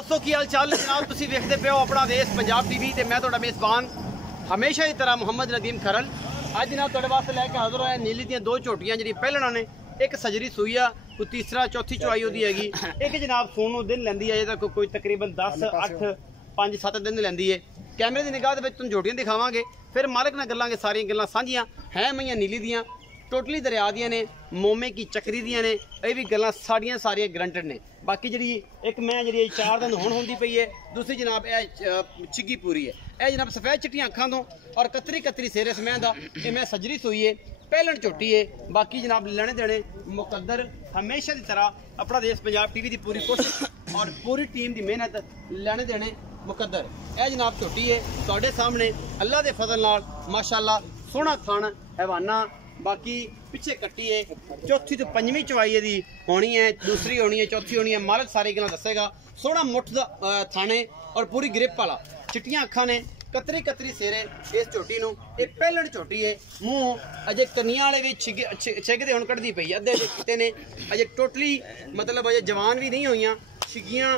दोस्तों की हाल चाल जनाब तुसी वेखदे पे हो अपना देश पंजाब टीवी ते मैं तुहाडा मेज़बान हमेशा ही तरह मुहम्मद नदीम खरल अज जनाब तुहाडे वास्ते लैके हाज़र होया नीली दियां दो झोटियां जी पहलना ने एक सजरी सूई आ कोई तीसरा चौथी चुआई होती हैगी एक जनाब सोनू दिन लैंदी है अजे तक कोई तकरीबन 10 8 5 7 दिन लैंदी है। कैमरे की निगाह दे तुहानू झोटियां दिखावांगे फिर मालिक नाल गल्लांगे सारियां गल्लां साझियां है मईयां नीली दियां टोटली दरिया दियां ने मोमे की चक्री दियां ने ये भी गल्लां सारियां सारियां ग्रंटेड ने। बाकी जी एक मैं जी 4 दिन हुण होंदी पई है दूसरी जनाब चिग्गी पूरी है यह जनाब सफेद चिट्टियां अखां तो और कतरी कतरी सेरे समय का ये मैं सजरी सूई है पहलन झोटी है। बाकी जनाब लेने देने मुकद्दर हमेशा की तरह अपना देश पंजाब टीवी की पूरी कोशिश और पूरी टीम की मेहनत लेने देने मुकद्दर यह जनाब झोटी है तुहाडे सामने अल्लाह के फजल नाल माशाअल्लाह सोहना थण हैवाना। बाकी पिछे कट्टी है चौथी तो पंजवीं चवाई दी होनी है दूसरी होनी है चौथी होनी है मालिक सारी गल्लां दसेगा। सोहना मुठ दा थाने और पूरी ग्रिप वाला चिट्टियां अखां ने कतरी कतरी सेरे इस झोटी नूं एक पहलण झोटी है मूँह अजे कनिया वाले भी छिगदे हुण कढ़दी पई अद्धे अजे किते ने अजे टोटली मतलब अजे जवान भी नहीं होईयां छिगियां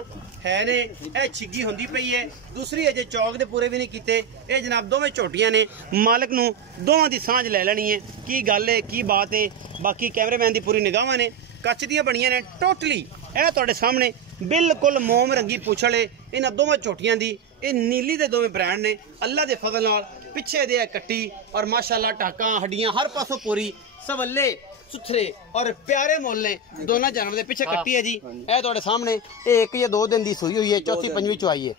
है ने यह छिगी होंदी पई है दूसरी अजे चौक दे पूरे भी नहीं कीते ये जनाब दोवें झोटियां ने मालिक नूं दोवां दी सांझ ले लैनी है की गल है की बात है। बाकी कैमरेमैन दी पूरी निगाहां ने कच दियां बणियां ने टोटली यह तुहाडे सामने बिल्कुल मोम रंगी पुछल है इन्हां दोवां झोटियां दी ये नीली दे दोवें ब्रांड ने अल्लाह दे फजल नाल पिछे दे कट्टी और माशाअल्लाह टाकां हड्डियां हर पासों पूरी सवल्ले सुथरे और प्यारे मोल ने दोनों जानवर के पिछे कट्टी है जी यह तुहाडे सामने एक या 2 दिन की सूई हुई है चौथी पंजवीं चुआई है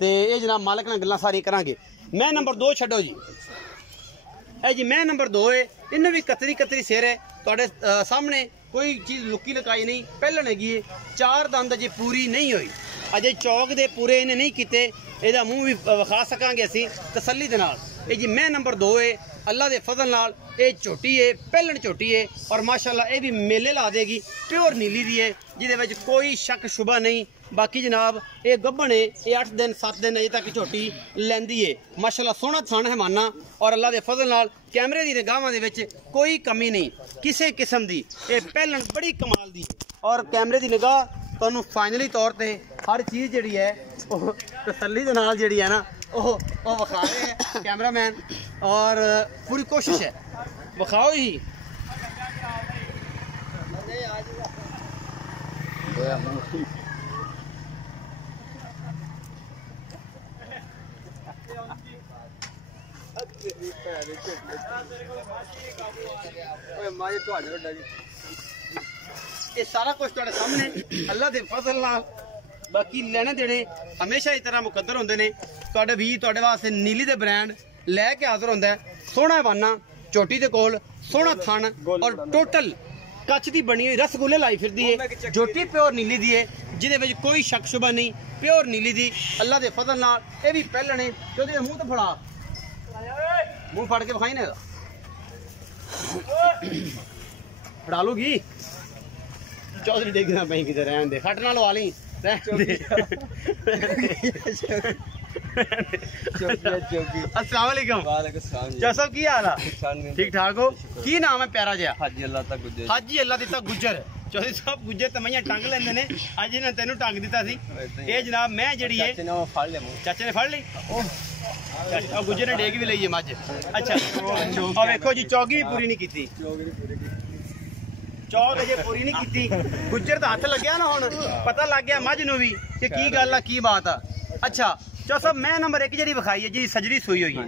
तो ये जनाब मालिक नाल गल्लां सारी करांगे। मैं नंबर 2 छड्डो जी है जी मैं नंबर 2 है इन्हें भी कतरी कतरी सिर है तुहाडे सामने कोई चीज़ लुकी लुकाई नहीं पहलन हैगी 4 दंद अजे पूरी नहीं हुई अजे चौक दे पूरे इन्हें नहीं किते इहदा मूँह भी विखा सकांगे असीं तसल्ली दे नाल। ये जी मैं नंबर 2 है अल्लाह के फजल नाल ये झोटी है पहलन झोटी है और माशाअल्लाह ये भी मेले ला देगी प्योर नीली दी है जिहदे विच कोई शक शुबा नहीं। बाकी जनाब ये गब्बन है ये 8 दिन 7 दिन अजे तक झोटी लैंदी है माशाअल्लाह सोहना थान हैवाना और अल्लाह के फजल नाल कैमरे की निगाहां दे विच कोई कमी नहीं किसी किस्म की ये पहलन बड़ी कमाल दी और कैमरे की निगाह तुहानूं फाइनली तौर पर हर चीज़ जिहड़ी है वो तसल्ली दे नाल जिहड़ी है ना वो विखा रहे हैं कैमरामैन और पूरी कोशिश है विखाओ ही ये सारा कुछ तुहाडे सामने अल्लाह के फजल नाल। बाकी लेने देने हमेशा इस तरह मुकद्दर होंदे ने तुहाडे भी तुहाडे वास्ते नीली दे ब्रांड लैके हाज़र होंदा है सोहना हवाना झोटी दे कोल सोहना थन और टोटल कच दी बनी हुई रसगुल्ले लाई फिरदी है झोटी प्योर नीली दी है जिहदे विच कोई शक शुबा नहीं प्योर नीली दी अल्लाह दे फजल नाल ये भी पहलने क्योंकि मूँह तो फड़ा मूँह फड़ के विखाई ना फड़ा लूगी चौधरी देखना पई किते रहन दे खट ना लवा ली अस्सलाम वालेकुम जसब की हाल है ठीक ठाक हो की नाम है प्यारा जिहा हाजी अल्लाह दिता गुज्जर चौधरी साहब गुज्जर तमैया टंग लेंदे ने अज इन्हें तेनू टंग दिता सी ये जनाब मैं जिहड़ी है चाचे ने फड़ ली गुज्जर ने डेग भी लई है मझ अच्छा और देखो जी चौकी भी पूरी नहीं की चौक अजे पूरी नहीं की गुज्जर तो हाथ लग गया ना हुण पता लग गया मझ नूं भी कि की गल आ की बात आ। अच्छा चौ साहब मैं नंबर 1 जी विखाई है जी सजरी सूई हुई है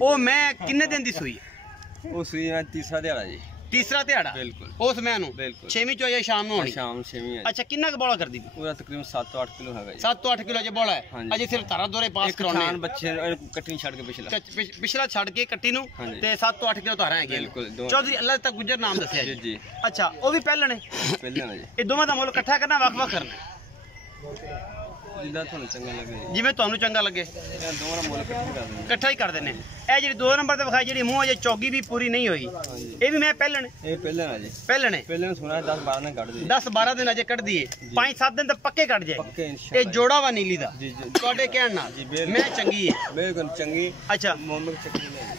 वो मैं किन्ने दिन की सूई है वो सूई है तीसरा दिहाड़ा जी तीसरा दिहाड़ा बिल्कुल उस मैं बिल्कुल 6वीं चौया शाम नूं होनी शाम 6वीं है। अच्छा कितना बोला कर दी पूरा तकरीबन 7 तो 8 किलो है 7 तो 8 किलो जो बोला है अजे सिर्फ तारा दौरे पास कराने हैं बच्चे कट्टी छड़ के पिछला छड़ के कट्टी नूं ते 7 तो 8 किलो तारा है बिल्कुल चौधरी अल्लाह तक गुज्जर नाम दसया जी जी। अच्छा वो भी पहलने जी ये दोवां दा मुल इकट्ठा करना वख वख करना जिदा ਤੁਹਾਨੂੰ ਚੰਗਾ ਲੱਗੇ ਜਿਵੇਂ ਤੁਹਾਨੂੰ ਚੰਗਾ ਲੱਗੇ ਇਹ ਦੋਵਾਂ ਦਾ ਮੁੱਲ ਇਕੱਠਾ ਹੀ ਕਰ ਦਿੰਨੇ। ਇਹ ਜਿਹੜੀ 2 ਨੰਬਰ ਤੇ ਵਿਖਾਈ ਜਿਹੜੀ ਮੂੰਹ ਅਜੇ ਚੌਗੀ ਵੀ ਪੂਰੀ ਨਹੀਂ ਹੋਈ ਇਹ ਵੀ ਮੈਂ ਪਹਿਲਣ ਇਹ ਪਹਿਲਣ ਆ ਜੀ ਪਹਿਲਣ ਸੁਣਾ 10 12 ਦਿਨ ਕੱਢ ਦੇ 10 12 ਦਿਨ ਅਜੇ ਕੱਢ ਦਈਏ 5 7 ਦਿਨ ਤਾਂ ਪੱਕੇ ਕੱਢ ਜਾਏ ਪੱਕੇ ਇਨਸ਼ਾਅੱਲਾ ਇਹ ਜੋੜਾ ਵਾ ਨੀਲੀ ਦਾ ਜੀ ਜੀ ਤੁਹਾਡੇ ਕਹਿਣ ਨਾਲ ਮੈਂ ਚੰਗੀ ਹੈ ਬਿਲਕੁਲ ਚੰਗੀ ਅੱਛਾ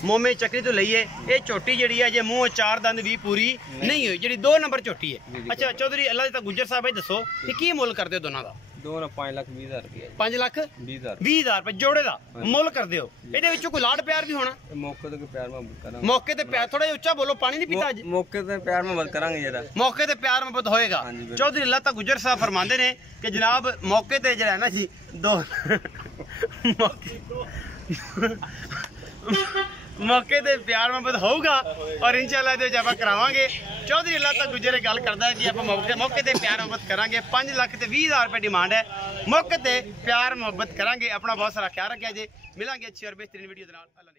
ਮੋਮੇ ਚੱਕਰੀ ਤੋਂ ਲਈਏ ਇਹ ਝੋਟੀ ਜਿਹੜੀ ਹੈ ਜੇ ਮੂੰਹ 4 ਦੰਦ ਵੀ ਪੂਰੀ ਨਹੀਂ ਹੋਈ ਜਿਹੜੀ 2 ਨੰਬਰ ਝੋਟੀ ਹੈ। ਅੱਛਾ ਚੌਧਰੀ ਅੱਲਾ ਦੀ ਤਾਂ ਗੁੱਜਰ ਸਾਹਿਬ ਭਾਈ ਦੱਸੋ ਕਿ ਕੀ ਮੁੱਲ ਕਰਦੇ ਹੋ ਦੋਨਾਂ ਦਾ ਦੋ ਨਾ 5,20,000 ਰੁਪਏ 5 ਲੱਖ 20,000 20,000 ਰੁਪਏ ਜੋੜੇ ਦਾ ਮੁੱਲ ਕਰਦੇ ਹੋ। ਇਹਦੇ ਵਿੱਚੋਂ ਕੋਈ ਲਾਡ ਪਿਆਰ ਵੀ ਹੋਣਾ? ਮੌਕੇ ਤੇ ਪਿਆਰ ਮੁਹੱਬਤ ਕਰਾਂਗੇ। ਮੌਕੇ ਤੇ ਪਿਆਰ, ਥੋੜਾ ਜਿਹਾ ਉੱਚਾ ਬੋਲੋ, ਪਾਣੀ ਨਹੀਂ ਪੀਤਾ ਅੱਜ। ਮੌਕੇ ਤੇ ਪਿਆਰ ਮੁਹੱਬਤ ਕਰਾਂਗੇ ਜਰਾ। ਮੌਕੇ ਤੇ ਪਿਆਰ ਮੁਹੱਬਤ ਹੋਏਗਾ। ਹਾਂਜੀ ਬਿਲਕੁਲ। ਚੌਧਰੀ ਅੱਲਾ ਤਾਂ ਗੁਜਰ ਸਾਹਿਬ ਫਰਮਾਉਂਦੇ ਨੇ ਕਿ ਜਨਾਬ ਮੌਕੇ ਤੇ ਜਿਹੜਾ ਹੈ ਨਾ ਜੀ ਮੌਕੇ ਤੇ ਪਿਆਰ ਮੁਹੱਬਤ ਹੋਊਗਾ ਔਰ ਇੰਸ਼ਾਅੱਲਾ ਇਹਦੇ ਵਿੱਚ ਆਪਾਂ ਕਰਾਵਾਂਗੇ। ਚੌਧਰੀ ਅੱਲਾ ਤਾਂ ਗੁਜਰ ਗੱਲ ਕਰਦਾ ਹੈ ਕਿ ਆਪਾਂ ਮੌਕੇ ਤੇ ਪਿਆਰ ਮੁਹੱਬਤ ਕਰਾਂਗੇ। 5 ਲੱਖ ਤੇ 20,000 ਰੁਪਏ ਡਿਮਾਂਡ ਹੈ। ਮੌਕੇ ਤੇ ਪਿਆਰ ਮੁਹੱਬਤ ਕਰਾਂਗੇ। ਆਪਣਾ ਬਹੁਤ ਸਾਰਾ ਖਿਆਲ ਰੱਖਿਆ ਜੇ। ਮਿਲਾਂਗੇ ਅੱਛੀ ਔਰ ਬਿਹਤਰੀਨ ਵੀਡੀਓ ਦੇ ਨਾਲ। ਅੱਲਾ